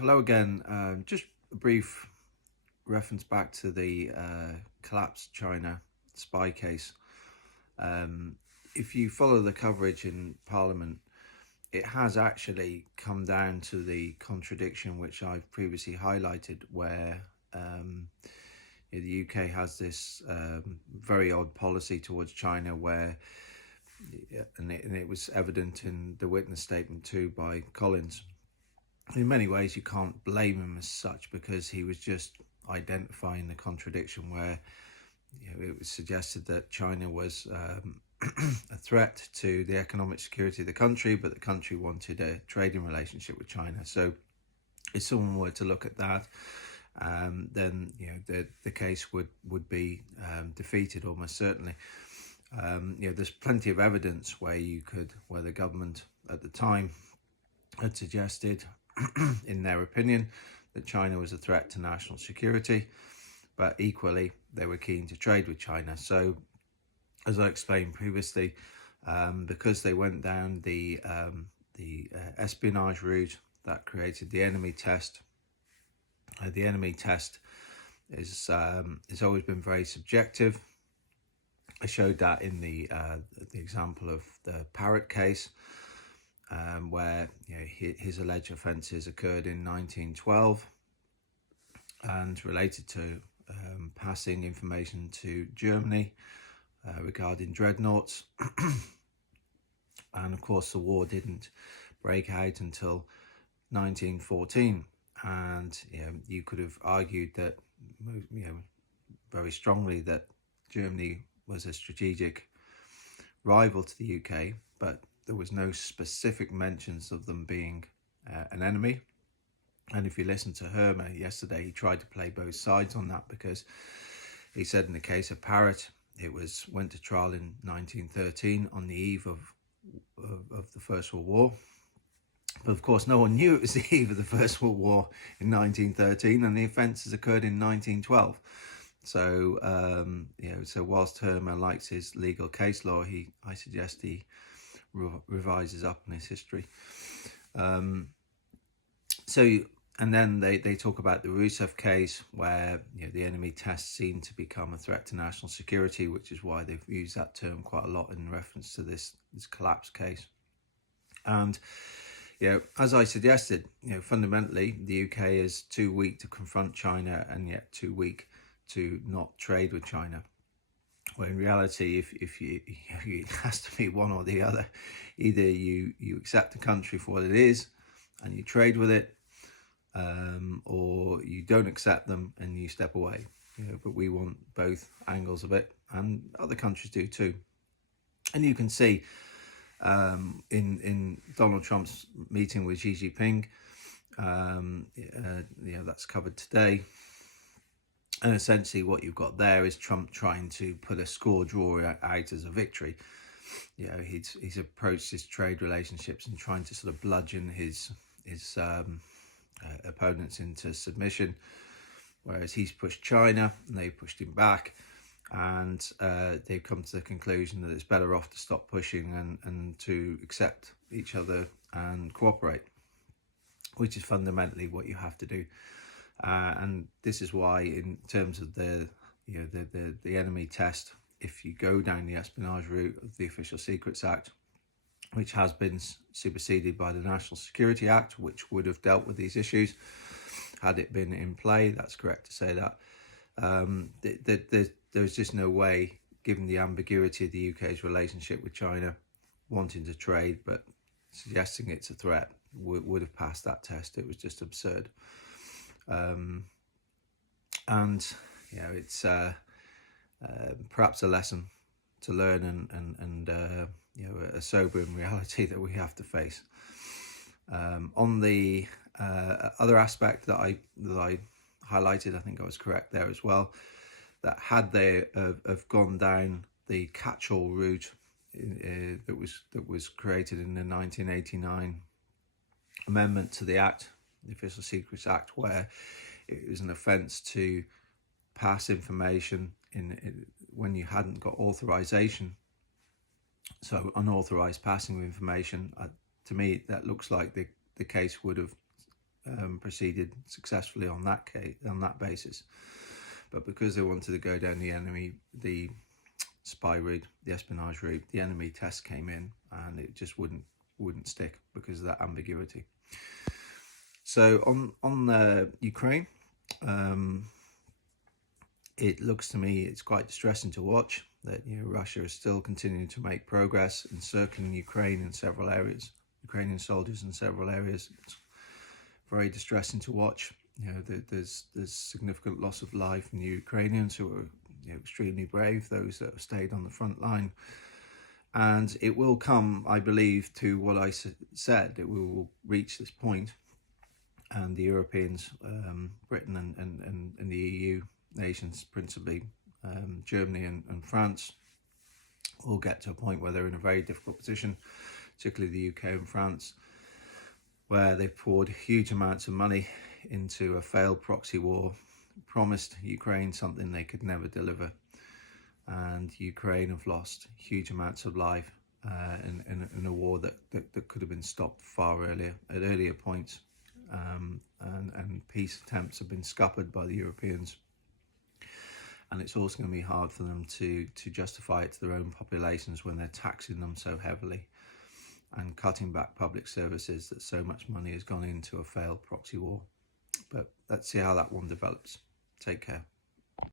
Hello again. Just a brief reference back to the collapsed China spy case. If you follow the coverage in Parliament, it has actually come down to the contradiction which I've previously highlighted, where the UK has this very odd policy towards China where, and it was evident in the witness statement too by Collins. In many ways, you can't blame him as such, because he was just identifying the contradiction where it was suggested that China was a threat to the economic security of the country, but the country wanted a trading relationship with China. So if someone were to look at that, then the case would be defeated almost certainly. There's plenty of evidence where the government at the time had suggested, in their opinion, that China was a threat to national security, but equally they were keen to trade with China. So, as I explained previously, because they went down the espionage route, that created the enemy test. The enemy test is always been very subjective. I showed that in the example of the Parrot case, where his alleged offences occurred in 1912 and related to passing information to Germany regarding dreadnoughts. And of course the war didn't break out until 1914, and you could have argued that very strongly that Germany was a strategic rival to the UK, but there was no specific mentions of them being an enemy. And if you listen to Hermer yesterday, he tried to play both sides on that, because he said in the case of Parrot, it went to trial in 1913 on the eve of the First World War. But of course, no one knew it was the eve of the First World War in 1913, and the offences occurred in 1912. So, so whilst Hermer likes his legal case law, I suggest he revises up on his history. And then they talk about the Rusev case, where the enemy test seemed to become a threat to national security, which is why they've used that term quite a lot in reference to this collapse case. And as I suggested, fundamentally the UK is too weak to confront China, and yet too weak to not trade with China. Well, in reality, if it has to be one or the other. Either you accept the country for what it is and you trade with it, or you don't accept them and you step away. But we want both angles of it, and other countries do too. And you can see in Donald Trump's meeting with Xi Jinping, that's covered today. And essentially what you've got there is Trump trying to put a score draw out as a victory. He's approached his trade relationships and trying to sort of bludgeon his opponents into submission, whereas he's pushed China and they pushed him back, and they've come to the conclusion that it's better off to stop pushing and to accept each other and cooperate, which is fundamentally what you have to do. And this is why, in terms of the enemy test, if you go down the espionage route of the Official Secrets Act, which has been superseded by the National Security Act, which would have dealt with these issues had it been in play, that's correct to say that, there's just no way, given the ambiguity of the UK's relationship with China, wanting to trade but suggesting it's a threat would have passed that test. It was just absurd. It's perhaps a lesson to learn, and a sobering reality that we have to face. On the other aspect that I highlighted, I think I was correct there as well, that had they have gone down the catch-all route that was created in the 1989 amendment to the Act, the Official Secrets Act, where it was an offence to pass information when you hadn't got authorization. So unauthorized passing of information, to me, that looks like the case would have proceeded successfully on that basis. But because they wanted to go down the spy route, the espionage route, the enemy test came in, and it just wouldn't stick because of that ambiguity. So on Ukraine, it looks to me it's quite distressing to watch that Russia is still continuing to make progress encircling Ukraine in several areas, Ukrainian soldiers in several areas. It's very distressing to watch. There's significant loss of life in the Ukrainians who are extremely brave, those that have stayed on the front line. And it will come, I believe, to what I said, it will reach this point, and the Europeans, Britain and the EU nations, principally Germany and France, will get to a point where they're in a very difficult position, particularly the UK and France, where they've poured huge amounts of money into a failed proxy war, promised Ukraine something they could never deliver, and Ukraine have lost huge amounts of life in a war that could have been stopped far earlier, at earlier points, and peace attempts have been scuppered by the Europeans. And it's also going to be hard for them to justify it to their own populations when they're taxing them so heavily and cutting back public services that so much money has gone into a failed proxy war. But let's see how that one develops. Take care.